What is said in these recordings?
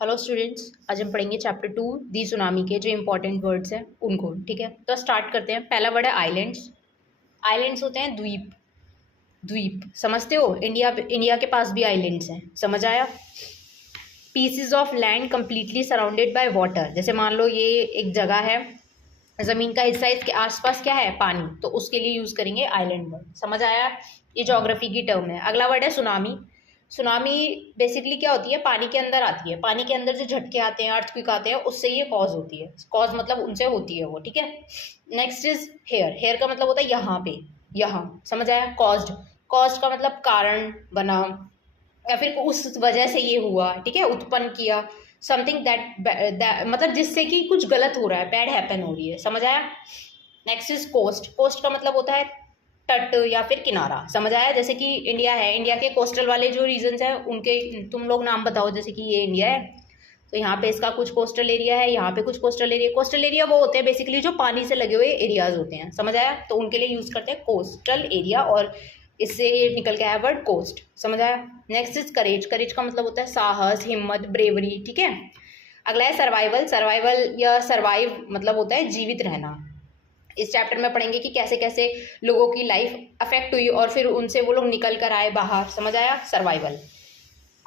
Hello students, आज हम पढ़ेंगे चैप्टर 2 दी सुनामी के जो इंपॉर्टेंट वर्ड्स हैं उनको। ठीक है, तो स्टार्ट करते हैं। पहला वर्ड है आइलैंड्स। आइलैंड्स होते हैं द्वीप। द्वीप समझते हो? इंडिया के पास भी आइलैंड्स हैं, समझ आया? Pieces of land completely surrounded by water. जैसे मान लो ये एक जगह है, ज़मीन का हिस्सा, इसके आसपास क्या है? पानी, तो उसके लिए यूज़ करेंगे आइलैंड वर्ड। समझ आया? ये ज्योग्राफी की टर्म है। अगला वर्ड है सुनामी। सुनामी बेसिकली क्या होती है? पानी के अंदर आती है। पानी के अंदर जो झटके आते हैं, अर्थक्वेक आते हैं, उससे ये कॉज होती है। कॉज मतलब उनसे होती है वो। ठीक है। Next is here. हेयर का मतलब होता है यहाँ पे, यहाँ। समझ आया? कॉज्ड। कॉज्ड का मतलब कारण, बना, या फिर उस वजह से ये हुआ। ठीक है, उत्पन्न किया। समथिंग दैट मतलब जिससे कि कुछ गलत हो रहा है, बैड हैपन हो रही है। समझ आया? Next is coast. कोस्ट का मतलब होता है तट या फिर किनारा। समझ आया? जैसे कि इंडिया है, इंडिया के कोस्टल वाले जो रीजन्स हैं उनके तुम लोग नाम बताओ। जैसे कि ये इंडिया है, तो यहाँ पे इसका कुछ कोस्टल एरिया है, यहाँ पे कुछ कोस्टल एरिया। कोस्टल एरिया वो होते हैं बेसिकली जो पानी से लगे हुए एरियाज होते हैं। समझ आया? तो उनके लिए यूज करते हैं कोस्टल एरिया, और इससे ये निकल के आया वर्ड कोस्ट। समझ आया? नेक्स्ट इज करेज। करेज का मतलब होता है साहस, हिम्मत, ब्रेवरी। ठीक है। अगला है सर्वाइवल। सर्वाइवल या सर्वाइव मतलब होता है जीवित रहना। इस चैप्टर में पढ़ेंगे कि कैसे कैसे लोगों की लाइफ अफेक्ट हुई और फिर उनसे वो लोग निकल कर आए बाहर। समझ आया? सर्वाइवल।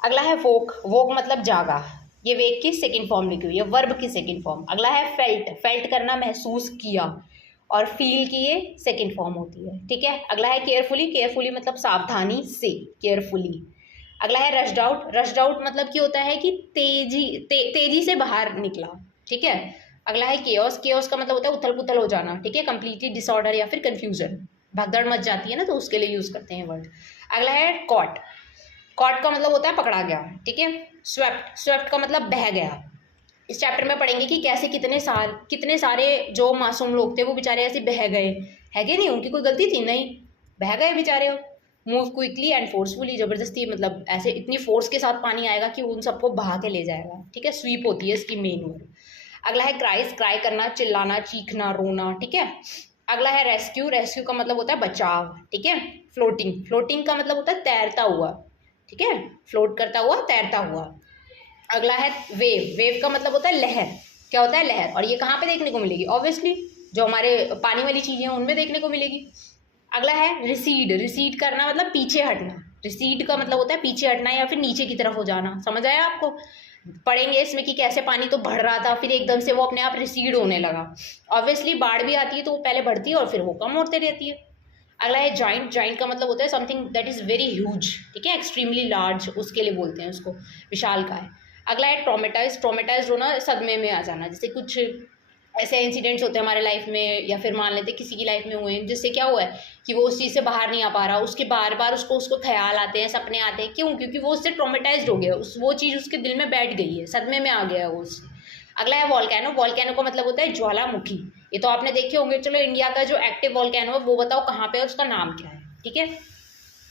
अगला है वोक। वोक मतलब जागा। ये वेक की सेकंड फॉर्म लिखी हुई है, वर्ब की सेकंड फॉर्म। अगला है फेल्ट। फेल्ट करना, महसूस किया, और फील की ये सेकंड फॉर्म होती है। ठीक है। अगला है केयरफुली। केयरफुली मतलब सावधानी से, केयरफुली। अगला है रश्ड आउट। रश्ड आउट मतलब कि होता है कि तेजी से बाहर निकला। ठीक है। अगला है केओस। केओस का मतलब होता है उथल पुथल हो जाना। ठीक है, कंप्लीटली डिसऑर्डर या फिर कंफ्यूजन, भगदड़ मच जाती है ना, तो उसके लिए यूज करते हैं वर्ड। अगला है कॉट। कॉट का मतलब होता है पकड़ा गया। ठीक है। स्वेप्ट। स्वेप्ट का मतलब बह गया। इस चैप्टर में पढ़ेंगे कि कैसे कितने सारे जो मासूम लोग थे वो बेचारे ऐसे बह गए। है कि नहीं? उनकी कोई गलती थी? नहीं, बह गए बेचारे। Move quickly and forcefully. जबरदस्ती मतलब ऐसे इतनी फोर्स के साथ पानी आएगा कि उन सबको बहा के ले जाएगा। ठीक है। स्वीप होती है इसकी मेन वर्ड। अगला है क्राइस। क्राई करना, चिल्लाना, चीखना, रोना। ठीक है। अगला है रेस्क्यू। रेस्क्यू का मतलब होता है बचाव। ठीक है। फ्लोटिंग। फ्लोटिंग का मतलब होता है तैरता हुआ। ठीक है, फ्लोट करता हुआ, तैरता हुआ। अगला है वेव। वेव का मतलब होता है लहर। क्या होता है? लहर। और ये कहाँ पे देखने को मिलेगी? ऑब्वियसली जो हमारे पानी वाली चीजें हैं उनमें देखने को मिलेगी। अगला है रिसीड। रिसीड करना मतलब पीछे हटना। रिसीड का मतलब होता है पीछे हटना या फिर नीचे की तरफ हो जाना। समझ आया आपको? पढ़ेंगे इसमें कि कैसे पानी तो बढ़ रहा था, फिर एकदम से वो अपने आप रिसीड होने लगा। ऑब्वियसली बाढ़ भी आती है तो वो पहले बढ़ती है और फिर वो कम होते रहती है। अगला है जाइंट। जाइंट का मतलब होता है something that is very huge. ठीक है, एक्सट्रीमली लार्ज, उसके लिए बोलते हैं उसको, विशाल का है। अगला है ट्रोमेटाइज। ट्रोमेटाइज होना, सदमे में आ जाना। जैसे कुछ ऐसे इंसिडेंट्स होते हैं हमारे लाइफ में, या फिर मान लेते किसी की लाइफ में हुए हैं जिससे क्या हुआ है कि वो उस चीज़ से बाहर नहीं आ पा रहा, उसके बार बार उसको ख्याल आते हैं, सपने आते हैं। क्यों? क्योंकि वो उससे ट्रोमेटाइज हो गया, वो चीज़ उसके दिल में बैठ गई है, सदमे में आ गया है वो उससे। अगला है वॉल्केनो। वॉल्केनो का मतलब होता है ज्वालामुखी। ये तो आपने देखे होंगे। चलो इंडिया का जो एक्टिव वॉल्केनो है वो बताओ कहाँ पे है, उसका नाम क्या है? ठीक है।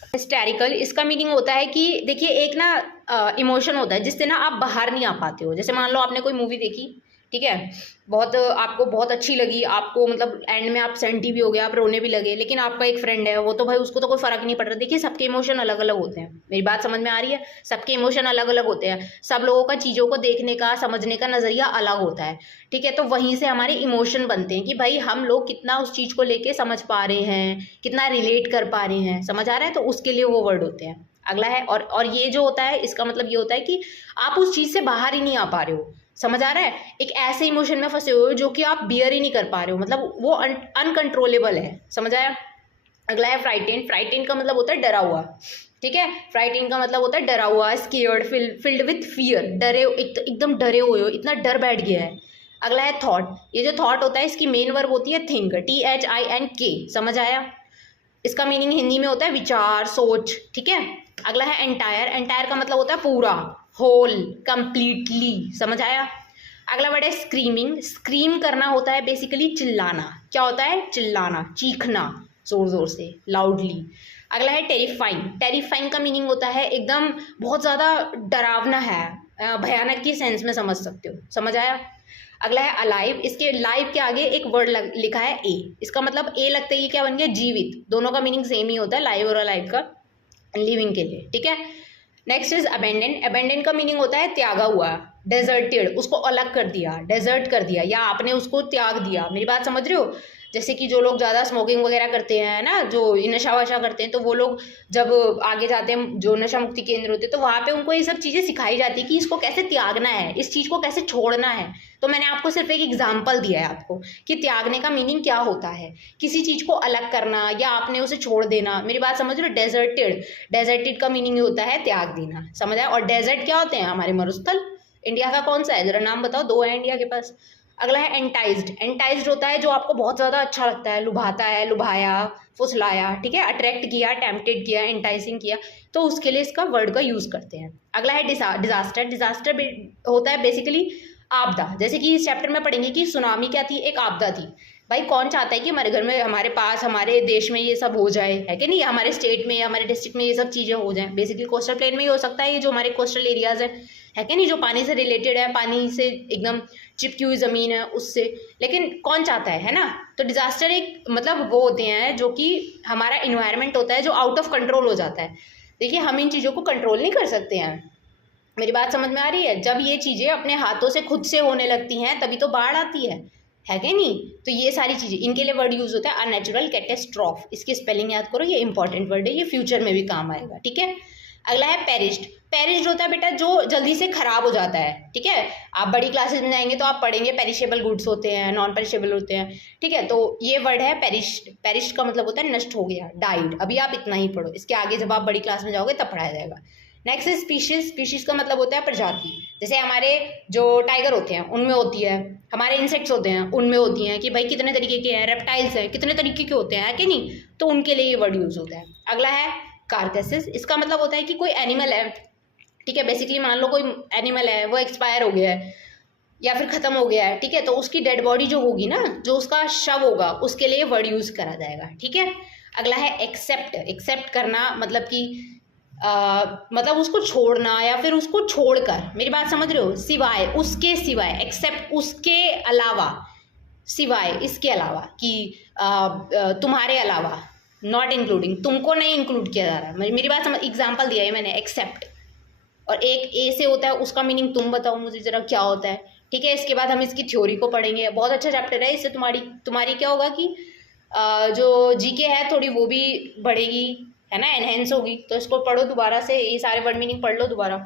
हिस्टेरिकल, इसका मीनिंग होता है कि देखिए एक ना इमोशन होता है जिससे ना आप बाहर नहीं आ पाते हो। जैसे मान लो आपने कोई मूवी देखी, ठीक है, बहुत आपको बहुत अच्छी लगी, आपको मतलब एंड में आप सेंटी भी हो गए, आप रोने भी लगे, लेकिन आपका एक फ्रेंड है, वो तो भाई उसको तो कोई फर्क नहीं पड़ रहा। देखिए सबके इमोशन अलग अलग होते हैं। मेरी बात समझ में आ रही है? सबके इमोशन अलग अलग होते हैं। सब लोगों का चीज़ों को देखने का, समझने का नज़रिया अलग होता है। ठीक है। तो वहीं से हमारे इमोशन बनते हैं कि भाई हम लोग कितना उस चीज़ को लेके समझ पा रहे हैं, कितना रिलेट कर पा रहे हैं। समझ आ रहा है? तो उसके लिए वो वर्ड होते हैं। अगला है और ये जो होता है इसका मतलब ये होता है कि आप उस चीज़ से बाहर ही नहीं आ पा रहे हो। समझ आ रहा है? एक ऐसे इमोशन में फंसे हुए हो जो कि आप बियर ही नहीं कर पा रहे हो, मतलब वो अनकंट्रोलेबल है। समझ आया? अगला है फ्राइटेन। फ्राइटेन का मतलब होता है डरा हुआ। ठीक है। फ्राइटेन का मतलब होता है डरा हुआ, स्केयर्ड, फिल्ड विथ फियर, डरे, एकदम डरे हुए हो, इतना डर बैठ गया है। अगला है थॉट। ये जो थॉट होता है इसकी मेन वर्ब होती है थिंक, THINK। समझ आया? इसका मीनिंग हिंदी में होता है विचार, सोच। ठीक है। अगला है एंटायर। एंटायर का मतलब होता है पूरा, होल, कंप्लीटली। समझ आया? अगला वर्ड है स्क्रीमिंग। स्क्रीम करना होता है बेसिकली चिल्लाना। क्या होता है? चिल्लाना, चीखना, जोर जोर से, लाउडली। अगला है टेरिफाइंग। टेरिफाइंग का मीनिंग होता है एकदम बहुत ज़्यादा डरावना है, भयानक की सेंस में समझ सकते हो। समझ आया? अगला है अलाइव। इसके लाइव के आगे एक वर्ड लिखा है ए। इसका मतलब ए लगते ही क्या बन गया? जीवित। दोनों का मीनिंग सेम ही होता है, लाइव और अलाइव का, लिविंग के लिए। ठीक है। Next is abandon. अबेंडन का मीनिंग होता है त्यागा हुआ, डेजर्टेड, उसको अलग कर दिया, डेजर्ट कर दिया, या आपने उसको त्याग दिया। मेरी बात समझ रहे हो? जैसे कि जो लोग ज़्यादा स्मोकिंग वगैरह करते हैं ना, जो नशा वशा करते हैं, तो वो लोग जब आगे जाते हैं जो नशा मुक्ति केंद्र होते हैं, तो वहाँ पे उनको ये सब चीज़ें सिखाई जाती है कि इसको कैसे त्यागना है, इस चीज़ को कैसे छोड़ना है। तो मैंने आपको सिर्फ एक एग्जाम्पल दिया है आपको कि त्यागने का मीनिंग क्या होता है, किसी चीज़ को अलग करना या आपने उसे छोड़ देना। मेरी बात समझ रहे हो? डेजर्टेड, डेजर्टेड का मीनिंग होता है त्याग देना, समझ आया? और डेजर्ट क्या होते हैं? हमारे मरुस्थल। इंडिया का कौन सा है, जरा नाम बताओ, 2 है इंडिया के पास। अगला है एंटाइज्ड। एंटाइज्ड होता है जो आपको बहुत ज़्यादा अच्छा लगता है, लुभाता है, लुभाया, फुसलाया, ठीक है, अट्रैक्ट किया, टेम्पटेड किया, एंटाइसिंग किया, तो उसके लिए इसका वर्ड का यूज़ करते हैं। अगला है डिजास्टर। डिजास्टर होता है बेसिकली आपदा। जैसे कि इस चैप्टर में पढ़ेंगे कि सुनामी क्या थी, एक आपदा थी। भाई कौन चाहता है कि हमारे घर में, हमारे पास, हमारे देश में ये सब हो जाए, है कि नहीं? हमारे स्टेट में, हमारे डिस्ट्रिक्ट में ये सब चीज़ें हो जाएं। बेसिकली कोस्टल प्लेन में ही हो सकता है, ये जो हमारे कोस्टल एरियाज है कि नहीं, जो पानी से रिलेटेड है, पानी से एकदम चिपकी हुई ज़मीन है उससे। लेकिन कौन चाहता है ना? तो डिजास्टर एक मतलब वो होते हैं जो कि हमारा इन्वायरमेंट होता है जो आउट ऑफ कंट्रोल हो जाता है। देखिए हम इन चीज़ों को कंट्रोल नहीं कर सकते हैं। मेरी बात समझ में आ रही है? जब ये चीज़ें अपने हाथों से खुद से होने लगती हैं तभी तो बाढ़ आती है कि नहीं? तो ये सारी चीज़ें, इनके लिए वर्ड यूज़ होता है अननेचुरल कैटेस्ट्रॉफ। इसकी स्पेलिंग याद करो, ये इंपॉर्टेंट वर्ड है, ये फ्यूचर में भी काम आएगा, ठीक है? अगला है पेरिश्ड। पेरिश्ड होता है बेटा जो जल्दी से खराब हो जाता है, ठीक है? आप बड़ी क्लासेस में जाएंगे तो आप पढ़ेंगे पेरिशेबल गुड्स होते हैं, नॉन पेरिशेबल होते हैं, ठीक है? तो ये वर्ड है पेरिश्ड। पेरिश्ड का मतलब होता है नष्ट हो गया, डाइड। अभी आप इतना ही पढ़ो, इसके आगे जब आप बड़ी क्लास में जाओगे तब पढ़ाया जाएगा। नेक्स्ट है स्पीशीज। स्पीशीज का मतलब होता है प्रजाति। जैसे हमारे जो टाइगर होते हैं उनमें होती है, हमारे इंसेक्ट्स होते हैं उनमें होती हैं, कि भाई कितने तरीके के हैं, रेप्टाइल्स हैं कितने तरीके के होते हैं कि नहीं? तो उनके लिए ये वर्ड यूज़ होता है। अगला है कार्केसेस। इसका मतलब होता है कि कोई एनिमल है, ठीक है? बेसिकली मान लो कोई एनिमल है, वो एक्सपायर हो गया है या फिर ख़त्म हो गया है, ठीक है? तो उसकी डेड बॉडी जो होगी ना, जो उसका शव होगा, उसके लिए वर्ड यूज़ करा जाएगा, ठीक है? अगला है एक्सेप्ट। एक्सेप्ट करना मतलब कि मतलब उसको छोड़ना या फिर उसको छोड़कर। मेरी बात समझ रहे हो? सिवाय, उसके सिवाय, एक्सेप्ट उसके अलावा, सिवाय, इसके अलावा, कि तुम्हारे अलावा, नॉट इंक्लूडिंग, तुमको नहीं इंक्लूड किया जा रहा है। मेरी बात समझ, एग्जाम्पल दिया है मैंने, एक्सेप्ट। और एक ए से होता है, उसका मीनिंग तुम बताओ मुझे ज़रा क्या होता है, ठीक है? इसके बाद हम इसकी थ्योरी को पढ़ेंगे, बहुत अच्छा चैप्टर है। इससे तुम्हारी क्या होगा कि जो जीके है थोड़ी वो भी बढ़ेगी, है ना, एनहेंस होगी। तो इसको पढ़ो दोबारा से, ये सारे वर्ड मीनिंग पढ़ लो दोबारा।